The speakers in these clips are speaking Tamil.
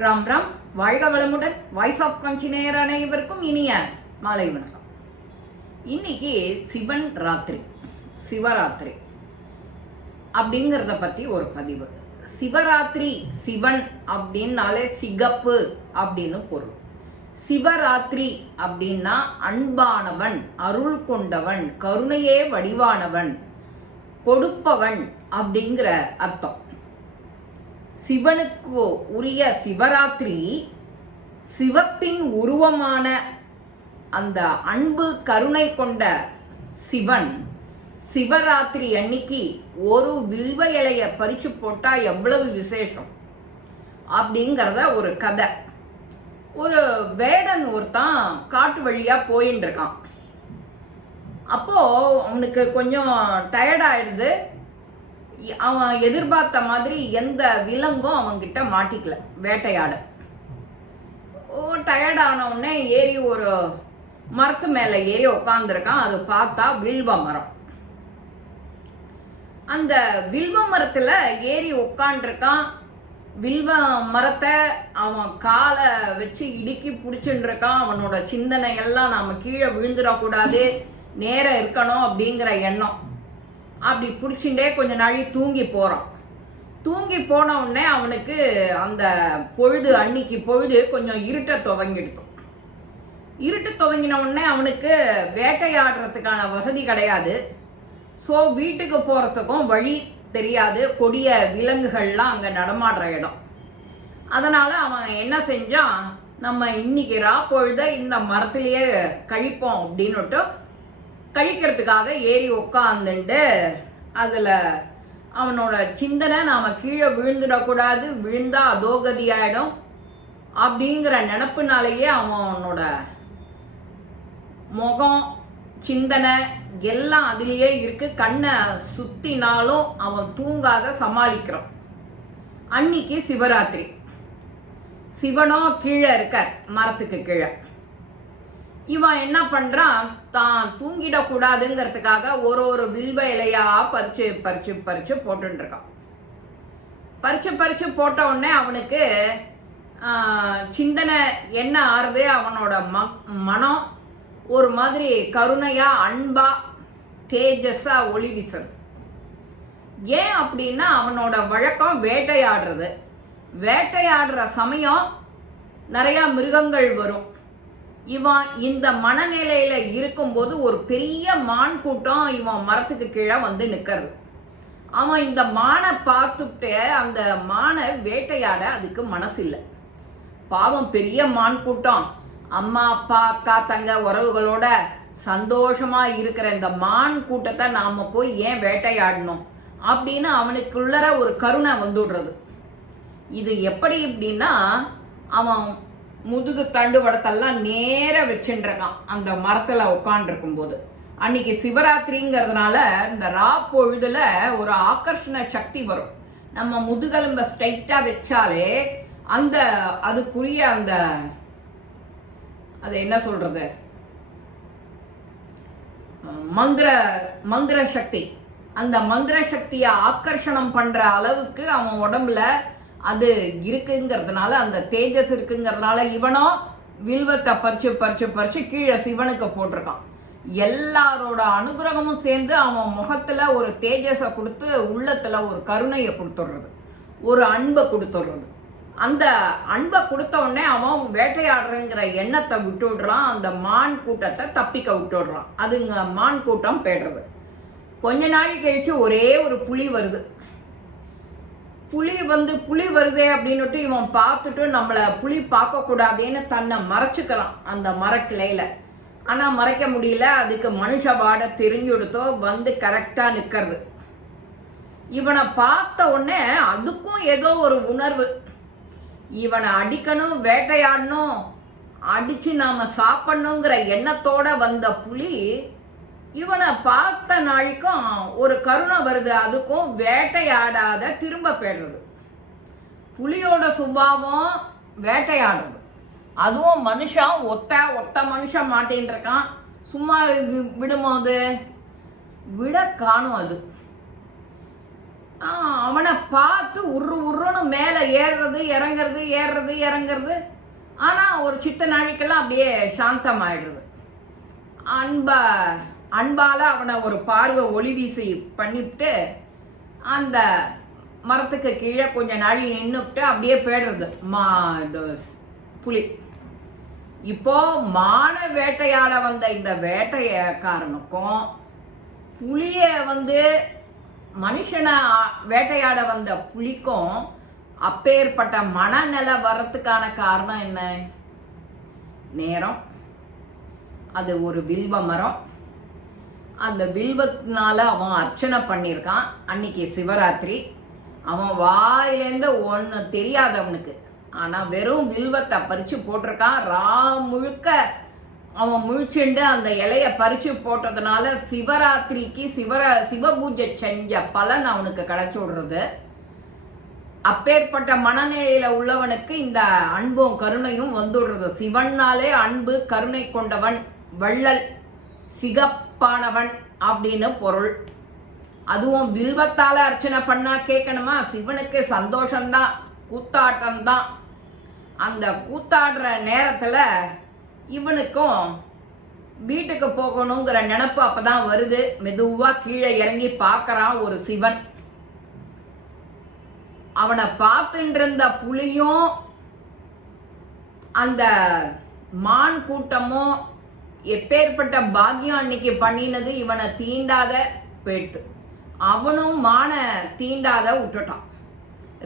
ராம் ராம். வாழ்க வளமுடன். வாய்ஸ் ஆஃப் காஞ்சி நேயர் அனைவருக்கும் இனிய மாலை வணக்கம். இன்னைக்கு சிவன் ராத்திரி, சிவராத்திரி அப்படிங்கிறத பற்றி ஒரு பதிவு. சிவராத்திரி, சிவன் அப்படின்னாலே சிகப்பு அப்படின்னு பொருள். சிவராத்திரி அப்படின்னா அன்பானவன், அருள் கொண்டவன், கருணையே வடிவானவன், கொடுப்பவன் அப்படிங்கிற அர்த்தம். சிவனுக்கு உரிய சிவராத்திரி, சிவப்பின் உருவமான அந்த அன்பு கருணை கொண்ட சிவன் சிவராத்திரி அன்னைக்கு ஒரு வில்வ இலையை பறிச்சு போட்டா எவ்வளவு விசேஷம் அப்படிங்கிறத ஒரு கதை. ஒரு வேடன் ஒருத்தான் காட்டு வழியா போயின்னு இருக்கான். அப்போ அவனுக்கு கொஞ்சம் டயர்டாயிடுது. அவன் எதிர்பார்த்த மாதிரி எந்த விலங்கும் அவன்கிட்ட மாட்டிக்கல வேட்டையாட. டயர்டான உடனே ஏறி ஒரு மரத்து மேலே ஏறி உட்காந்துருக்கான். அது பார்த்தா வில்வ மரம். அந்த வில்வ மரத்துல ஏறி உட்காண்டிருக்கான். வில்வ மரத்தை அவன் காலை வச்சு இடுக்கி பிடிச்சுட்டு இருக்கான். அவனோட சிந்தனை எல்லாம் நாம கீழே விழுந்துடக்கூடாது, நேரம் இருக்கணும் அப்படிங்கிற எண்ணம். அப்படி பிடிச்சுட்டே கொஞ்ச நாளி தூங்கி போகிறான். தூங்கி போன உடனே அவனுக்கு அந்த பொழுது, அன்னைக்கு பொழுது கொஞ்சம் இருட்ட துவங்கிடுத்தோம். இருட்டு துவங்கின உடனே அவனுக்கு வேட்டையாடுறதுக்கான வசதி கிடையாது. ஸோ வீட்டுக்கு போகிறதுக்கும் வழி தெரியாது. கொடிய விலங்குகள்லாம் அங்கே நடமாடுற இடம். அதனால் அவன் என்ன செஞ்சான், நம்ம இன்னைக்கு பொழுத இந்த மரத்திலேயே கழிப்போம் அப்படின்னுட்டு கழிக்கிறதுக்காக ஏறி உட்காந்துட்டு அதில் அவனோட சிந்தனை நாம் கீழே விழுந்துடக்கூடாது, விழுந்தா அதோகதி ஆகிடும் அப்படிங்கிற நினப்புனாலேயே அவனோட முகம், சிந்தனை எல்லாம் அதுலேயே இருக்கு. கண்ணை சுத்தினாலும் அவன் தூங்காத சமாளிக்கிறான். அன்னைக்கு சிவராத்திரி. சிவனோ கீழே இருக்க மரத்துக்கு கீழே. இவன் என்ன பண்றான், தான் தூங்கிடக்கூடாதுங்கிறதுக்காக ஒரு வில்வ இலையா பறிச்சு பறிச்சு பறிச்சு போட்டுட்டு இருக்கான். பறிச்சு பறிச்சு போட்ட உடனே அவனுக்கு சிந்தனை என்ன ஆறுது, அவனோட மனம் ஒரு மாதிரி கருணையா, அன்பா, தேஜஸா ஒளி வீசுறது. ஏன் அப்படின்னா அவனோட வழக்கம் வேட்டையாடுறது. வேட்டையாடுற சமயம் நிறைய மிருகங்கள் வரும். இவன் இந்த மனநிலையில இருக்கும்போது ஒரு பெரிய மான் கூட்டம் இவன் மரத்துக்கு கீழே வந்து நிற்கிறது. அவன் இந்த மானை பார்த்துட்டு அந்த மானை வேட்டையாட அதுக்கு மனசு இல்லை. பாவம், பெரிய மான் கூட்டம், அம்மா அப்பா அக்கா தங்க உறவுகளோட சந்தோஷமா இருக்கிற இந்த மான் கூட்டத்தை நாம போய் ஏன் வேட்டையாடணும் அப்படின்னு அவனுக்குள்ளர ஒரு கருணை வந்துடுறது. இது எப்படி இப்படின்னா, அவன் முதுகு தண்டு வடத்தெல்லாம் நேர வச்சுருக்கான் அந்த மரத்தில் உட்காண்டிருக்கும் போது. அன்னைக்கு சிவராத்திரிங்கிறதுனால இந்த பொழுதுல ஒரு ஆகர்ஷண சக்தி வரும். நம்ம முதுகெலும்பை ஸ்ட்ரைட்டாக வச்சாலே அந்த அதுக்குரிய அந்த அது என்ன சொல்றது, மந்திர சக்தி, அந்த மந்திர சக்தியை ஆக்கர்ஷணம் பண்ற அளவுக்கு அவன் உடம்புல அது இருக்குங்கிறதுனால, அந்த தேஜஸ் இருக்குங்கிறதுனால இவனோ வில்வத்தை பறிச்சு பறிச்சு பறிச்சு கீழே சிவனுக்கு போட்டிருக்கான். எல்லாரோட அனுகிரகமும் சேர்ந்து அவன் முகத்துல ஒரு தேஜஸை கொடுத்து உள்ளத்துல ஒரு கருணையை கொடுத்துடுறது, ஒரு அன்பை கொடுத்துடுறது. அந்த அன்பை கொடுத்த உடனே அவன் வேட்டையாடுறங்கிற எண்ணத்தை விட்டு விடுறான். அந்த மான் கூட்டத்தை தப்பிக்க விட்டு விடுறான். அதுங்க மான் கூட்டம் போய்டுறது. கொஞ்ச நாள் கழிச்சு ஒரே ஒரு புலி வருது. புலி வருதே அப்படின்னுட்டு இவன் பார்த்துட்டு நம்மளை புலி பார்க்கக்கூடாதுன்னு தன்னை மறைச்சுக்கிறான் அந்த மரக்கிளையில. ஆனால் மறைக்க முடியல. அதுக்கு மனுஷ வாடை தெரிஞ்சுடுத்தோ வந்து கரெக்டாக நிற்கிறது. இவனை பார்த்த உடனே அதுக்கும் ஏதோ ஒரு உணர்வு. இவனை அடிக்கணும், வேட்டையாடணும், அடித்து நாம் சாப்பிடணுங்கிற எண்ணத்தோட வந்த புலி இவனை பார்த்த நாளைக்கும் ஒரு கருணை வருது. அதுக்கும் வேட்டையாடாத திரும்ப போயிடுறது. புலியோட சுபாவம் வேட்டையாடுறது. அதுவும் மனுஷன் ஒத்த மனுஷன் மாட்டேன்னு இருக்கான். சும்மா விடும்போது விட காணும். அவனை பார்த்து உருன்னு மேலே ஏறுறது இறங்குறது. ஆனால் ஒரு சித்த நாளைக்கெல்லாம் அப்படியே சாந்தமாயிடுறது. அன்பால் அவனை ஒரு பார்வை ஒளி வீசி பண்ணிவிட்டு அந்த மரத்துக்கு கீழே கொஞ்சம் நாழி நின்றுட்டு அப்படியே போயிடுறது புலி. இப்போ மான வேட்டையாட வந்த இந்த வேட்டைக்காரனுக்கும் புலியை மனுஷனை வேட்டையாட வந்த புலிக்கும் அப்பேற்பட்ட மனநிலை வர்றதுக்கான காரணம் என்ன? நேரம். அது ஒரு வில்வ மரம். அந்த வில்வத்தினால அவன் அர்ச்சனை பண்ணியிருக்கான். அன்னைக்கு சிவராத்திரி. அவன் வாயிலேருந்து ஒன்று தெரியாது அவனுக்கு. ஆனால் வெறும் வில்வத்தை பறித்து போட்டிருக்கான். முழுக்க அவன் முழிச்சுண்டு அந்த இலையை பறித்து போட்டதுனால சிவராத்திரிக்கு சிவபூஜை செஞ்ச பலன் அவனுக்கு கிடைச்சி விடுறது. அப்பேற்பட்ட மனநிலையில உள்ளவனுக்கு இந்த அன்பும் கருணையும் வந்துடுறது. சிவன்னாலே அன்பு கருணை கொண்டவன், வள்ளல், சிகப்பானவன் அப்படின்னு பொருள். அதுவும் வில்வத்தால அர்ச்சனை பண்ணா கேட்கணுமா? சிவனுக்கு சந்தோஷம்தான், கூத்தாட்டம்தான். அந்த கூத்தாடுற நேரத்துல இவனுக்கும் வீட்டுக்கு போகணுங்கிற நினப்பு அப்பதான் வருது. மெதுவா கீழே இறங்கி பார்க்கறான் ஒரு சிவன். அவனை பார்த்துட்டு இருந்த புலியும் அந்த மான் கூட்டமும் எப்பேற்பட்ட பாக்கியம் அன்னைக்கு பண்ணினது. இவனை தீண்டாத போயிடுத்து. அவனும் மான தீண்டாத விட்டுட்டான்.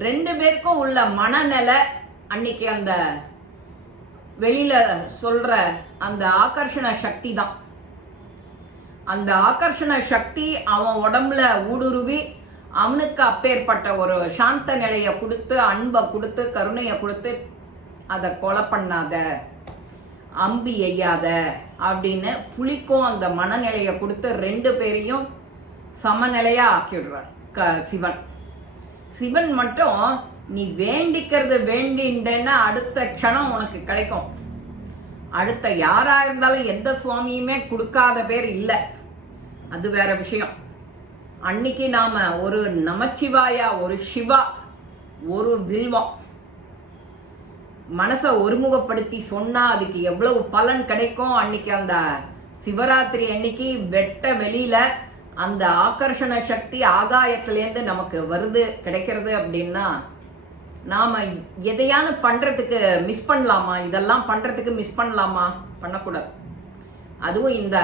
ரெண்டு பேருக்கும் உள்ள மனநிலை அன்னைக்கு அந்த வெளியில சொல்ற அந்த ஆகர்ஷண சக்தி தான். அந்த ஆகர்ஷண சக்தி அவன் உடம்புல ஊடுருவி அவனுக்கு அப்பேற்பட்ட ஒரு சாந்த நிலையை கொடுத்து, அன்பை கொடுத்து, கருணையை கொடுத்து, அதை கொலை பண்ணாத, அம்பி எய்யாத அப்படின்னு புலிக்கும் அந்த மனநிலையை கொடுத்து ரெண்டு பேரையும் சமநிலையா ஆக்கிடுறார் சிவன். சிவன் மட்டும் நீ வேண்டிக்கிறது வேண்டின்றேன்னா அடுத்த க்ஷணம் உனக்கு கிடைக்கும். அடுத்த யாரா இருந்தாலும் எந்த சுவாமியுமே கொடுக்காத பேர் இல்லை. அது வேற விஷயம். அன்னைக்கு நாம ஒரு நமச்சிவாயா, ஒரு சிவா, ஒரு வில்வம் மனசை ஒருமுகப்படுத்தி சொன்னா அதுக்கு எவ்வளவு பலன் கிடைக்கும். அன்னைக்கு அந்த சிவராத்திரி அன்னைக்கு வெட்ட வெளியில அந்த ஆகர்ஷண சக்தி ஆகாயத்திலேருந்து நமக்கு வருது, கிடைக்கிறது அப்படின்னா நாம எதையான பண்றதுக்கு மிஸ் பண்ணலாமா? இதெல்லாம் பண்றதுக்கு மிஸ் பண்ணலாமா? பண்ணக்கூடாது. அதுவும் இந்த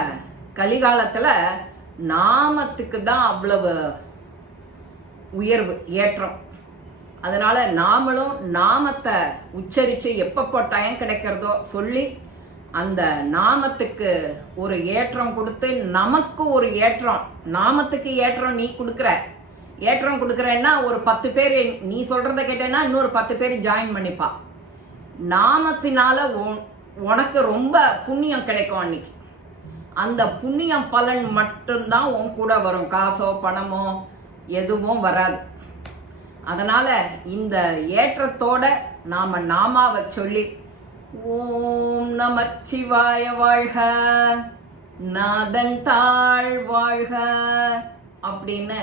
கலிகாலத்துல நாமத்துக்கு தான் அவ்வளவு உயர்வு, ஏற்றம். அதனால நாமளும் நாமத்தை உச்சரித்து எப்பப்போ டைம் கிடைக்கிறதோ சொல்லி அந்த நாமத்துக்கு ஒரு ஏற்றம் கொடுத்து, நமக்கு ஒரு ஏற்றம், நாமத்துக்கு ஏற்றம் நீ கொடுக்குற, ஏற்றம் கொடுக்குறேன்னா ஒரு 10 பேர் நீ சொல்கிறத கேட்டேன்னா இன்னொரு 10 பேர் ஜாயின் பண்ணிப்பா. நாமத்தினால உனக்கு ரொம்ப புண்ணியம் கிடைக்கும். அன்னைக்கு அந்த புண்ணியம் பலன் மட்டும்தான் உன் கூட வரும். காசோ பணமோ எதுவும் வராது. அதனால இந்த ஏற்றத்தோட நாமாவை சொல்லி ஓம் நமச்சிவாய வாழ்க, நாதன் தாழ் வாழ்க அப்படின்னு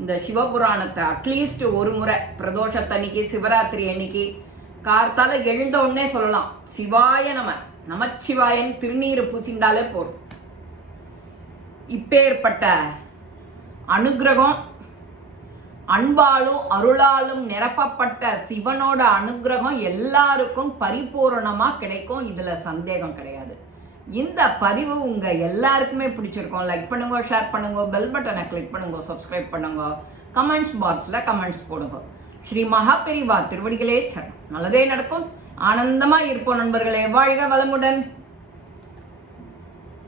இந்த சிவபுராணத்தை அட்லீஸ்ட் ஒரு முறை பிரதோஷத்தன்னைக்கு, சிவராத்திரி அன்னைக்கு கார்த்தால எழுந்த உடனே சொல்லலாம். சிவாய நமச்சிவாயன் திருநீர் பூசிண்டாலே போதும். இப்பேற்பட்ட அனுகிரகம், அன்பாலும் அருளாலும் நிரப்பப்பட்ட சிவனோட அனுகிரகம் எல்லாருக்கும் பரிபூரணமா கிடைக்கும். இதுல சந்தேகம் கிடையாது. இந்த பதிவு உங்க எல்லாருக்குமே பிடிச்சிருக்கும். லைக் பண்ணுங்க, ஷேர் பண்ணுங்க, பெல் பட்டனை கிளிக் பண்ணுங்க, சப்ஸ்கிரைப் பண்ணுங்க, கமெண்ட்ஸ் பாக்ஸ்ல கமெண்ட்ஸ் போடுங்க. ஸ்ரீ மகாபெரிவா திருவடிகளே சரணம். நல்லதே நடக்கும். ஆனந்தமா இருப்போம் நண்பர்களே. வாழ்க வளமுடன்.